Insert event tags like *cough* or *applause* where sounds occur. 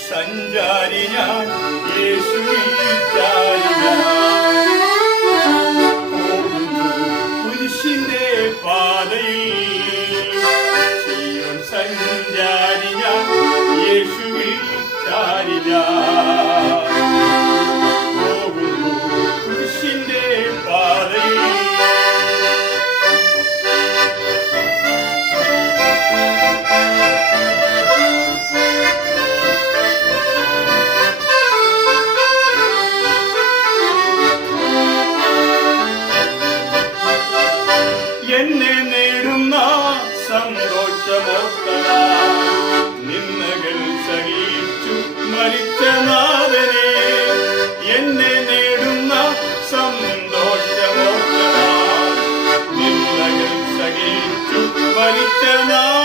സഞ്ചാരി ഞാൻ കുരിശിന്റെ *laughs* പാതയിൽ എന്നെ നേടുന്ന സന്തോഷമോത്ത നിന്നകൾ സഹിച്ചു മരിച്ച നാഥനെ എന്നെ നേടുന്ന സന്തോഷമോത്ത നിന്നകൾ സഹിച്ചു മരിച്ച നാഥ